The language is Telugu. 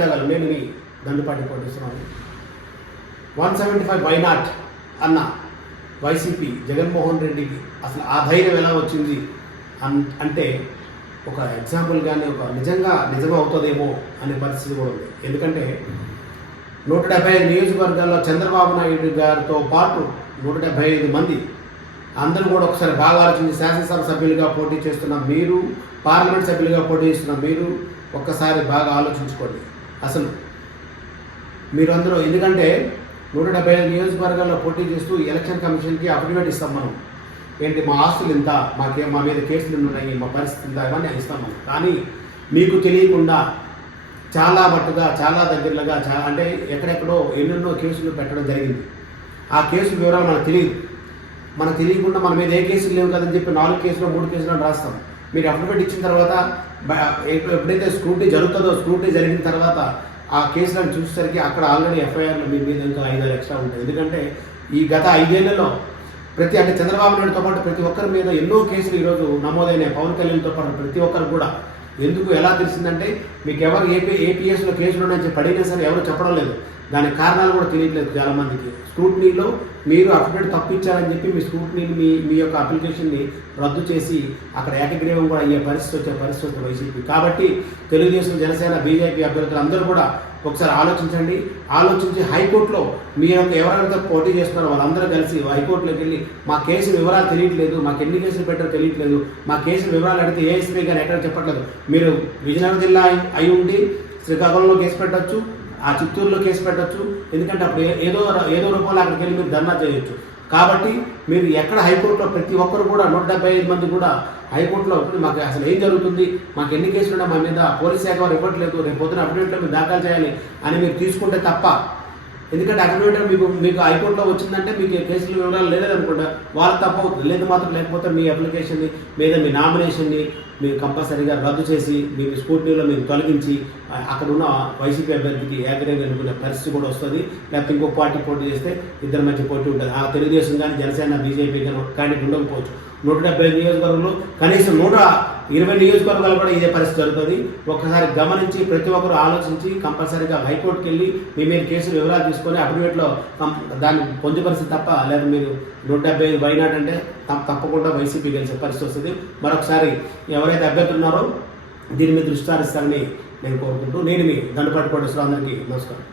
ప్రజాగారు నేను మీ దండుపాటి కోటేశ్వరరావు. 175 వై నాట్ అన్న వైసీపీ జగన్మోహన్ రెడ్డికి అసలు ఆ ధైర్యం ఎలా వచ్చింది అంటే ఒక ఎగ్జాంపుల్ కానీ ఒక నిజం అవుతుందేమో అనే పరిస్థితి కూడా ఉంది. ఎందుకంటే 175 నియోజకవర్గాల్లో చంద్రబాబు నాయుడు గారితో పాటు 175 మంది అందరూ కూడా ఒకసారి బాగా ఆలోచించి శాసనసభ సభ్యులుగా పోటీ చేస్తున్న మీరు, పార్లమెంట్ సభ్యులుగా పోటీ చేస్తున్న మీరు ఒక్కసారి బాగా ఆలోచించుకోండి. అసలు మీరు అందరూ ఎందుకంటే 175 నియోజకవర్గాల్లో పోటీ చేస్తూ ఎలక్షన్ కమిషన్కి అఫిడవిట్ ఇస్తాం మనం. ఏంటి మా ఆస్తులు ఇంత, మా మీద కేసులు ఉన్నాయి, మా పరిస్థితి ఇంత, ఇవన్నీ ఇస్తాం మనం. కానీ మీకు తెలియకుండా చాలా మట్టుగా చాలా దగ్గరగా అంటే ఎక్కడెక్కడో ఎన్నెన్నో కేసులు పెట్టడం జరిగింది. ఆ కేసుల వివరాలు మనకు తెలియకుండా మన మీద ఏ కేసులు లేవు కదని చెప్పి 4 కేసులు 3 కేసులు రాస్తాం. మీరు అఫిడవిట్ ఇచ్చిన తర్వాత ఎప్పుడైతే స్క్రూటీ జరుగుతుందో స్క్రూటీ జరిగిన తర్వాత ఆ కేసులను చూసేసరికి అక్కడ ఆల్రెడీ ఎఫ్ఐఆర్లు మీ మీద ఇంకా 5 ఎక్స్ట్రా ఉంటాయి. ఎందుకంటే ఈ గత 5 ఏళ్లలో అంటే చంద్రబాబు నాయుడుతో పాటు ప్రతి ఒక్కరి మీద ఎన్నో కేసులు ఈరోజు నమోదైనాయి. పవన్ కళ్యాణ్తో పాటు ప్రతి ఒక్కరు కూడా. ఎందుకు ఎలా తెలిసిందంటే మీకు ఎవరు ఏపీఎస్లో కేసులు ఉన్నాయని చెప్పి అడిగినా సరే ఎవరు చెప్పడం లేదు. దానికి కారణాలు కూడా తెలియట్లేదు చాలామందికి. స్క్రూట్నీలో మీరు అఫిడవిట్ తప్పించారని చెప్పి మీ స్క్రూట్నీని మీ యొక్క అప్లికేషన్ని రద్దు చేసి అక్కడ ఏకగ్రీవం కూడా అయ్యే పరిస్థితి వచ్చే వైసీపీ. కాబట్టి తెలుగుదేశం, జనసేన, బీజేపీ అభ్యర్థులు అందరూ కూడా ఒకసారి ఆలోచించి హైకోర్టులో మీరు ఎవరైతే పోటీ చేస్తున్నారో వాళ్ళందరూ కలిసి హైకోర్టులోకి వెళ్ళి మా కేసు వివరాలు తెలియట్లేదు, మాకు ఎన్ని కేసులు పెట్టారో తెలియట్లేదు, మా కేసు వివరాలు అడిగితే ఏఎస్పీ గారు ఎక్కడ చెప్పట్లేదు. మీరు విజయనగరం జిల్లా అయి ఉండి శ్రీకాకుళంలో కేసు పెట్టచ్చు, ఆ చిత్తూరులో కేసు పెట్టచ్చు. ఎందుకంటే అప్పుడు ఏదో రూపంలో అక్కడికి వెళ్ళి మీరు ధర్నా చేయొచ్చు. కాబట్టి మీరు ఎక్కడ హైకోర్టులో ప్రతి ఒక్కరు కూడా 175 మంది కూడా హైకోర్టులో మాకు అసలు ఏం జరుగుతుంది, మాకు ఎన్ని కేసులు ఉన్నాయి, మా మీద పోలీస్ శాఖ వారు ఇవ్వట్లేదు, రేపు పొద్దున అఫిడవిట్లో మీరు దాఖలు చేయాలి అని మీరు తీసుకుంటే తప్ప. ఎందుకంటే అఫిడవిట్ మీకు హైకోర్టులో వచ్చిందంటే మీకు కేసుల వివరాలు లేదనుకుంటా వాళ్ళు తప్ప లేకపోతే మీ అప్లికేషన్ని మీద మీ నామినేషన్ని మీరు కంపల్సరీగా రద్దు చేసి మీ స్కూటీలో మీరు తొలగించి అక్కడ ఉన్న వైసీపీ అభ్యర్థికి ఏకగ్రీవంగా ఎన్నుకునే పరిస్థితి కూడా వస్తుంది. లేకపోతే ఇంకో పార్టీ పోటీ చేస్తే ఇద్దరి మధ్య పోటీ ఉంటుంది. ఆ తెలుగుదేశం కానీ జనసేన, బీజేపీ కానీ క్యాండిడేట్ ఉండకపోవచ్చు. 175 నియోజకవర్గంలో కనీసం 120 నియోజకవర్గాలు కూడా ఇదే పరిస్థితి జరుగుతుంది. ఒక్కసారి గమనించి ప్రతి ఒక్కరు ఆలోచించి కంపల్సరీగా హైకోర్టుకి వెళ్ళి మీ మీద కేసులు వివరాలు తీసుకొని అఫిడవిట్లో దాన్ని పొందుపరిస్తే తప్ప, లేదా మీరు 175 వై నాట్ అంటే తప్పకుండా వైసీపీ గెలిచే పరిస్థితి వస్తుంది. మరొకసారి ఎవరైతే అభ్యర్థులు ఉన్నారో దీని మీద దృష్టి సారిస్తారని నేను కోరుకుంటూ నేను మీ దండుపాటి కోటేశ్వరరావు, అందరికీ నమస్కారం.